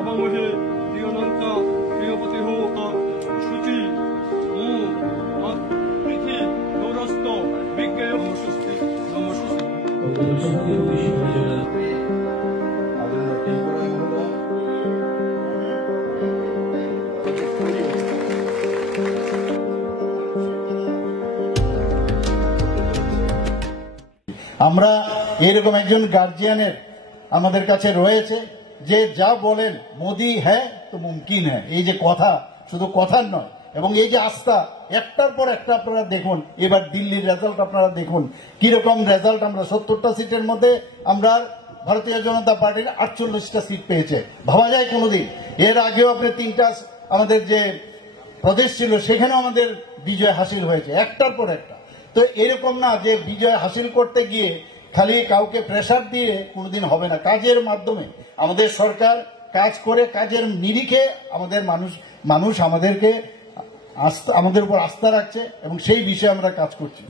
अवमुहे प्रियनंत प्रियपति हो शुचि प्रीति नौरस्त विज्ञ नमस्ते আমরা এরকম একজন গার্জিয়ানের আমাদের কাছে রয়েছে যে যা বলেন মোদি হ্যাঁ তো মুমকিন হ্যাঁ, এই যে কথা শুধু কথার নয়, এবং এই যে আস্থা একটার পর একটা আপনারা দেখুন। এবার দিল্লির রেজাল্ট আপনারা দেখুন কিরকম রেজাল্ট। আমরা 70টা সিটের মধ্যে আমরা ভারতীয় জনতা পার্টির 48টা সিট পেয়েছে, ভাবা যায় কোনোদিন? এর আগেও আপনি 3টা আমাদের যে প্রদেশ ছিল সেখানে আমাদের বিজয় হাসিল হয়েছে একটার পর একটা। তো এরকম না যে বিজয় হাসিল করতে গিয়ে খালি কাউকে প্রেসার দিয়ে কোনোদিন হবে না। কাজের মাধ্যমে আমাদের সরকার কাজ করে, কাজের নিরিখে আমাদের মানুষ আমাদের উপর আস্থা রাখছে এবং সেই বিষয়ে আমরা কাজ করছি।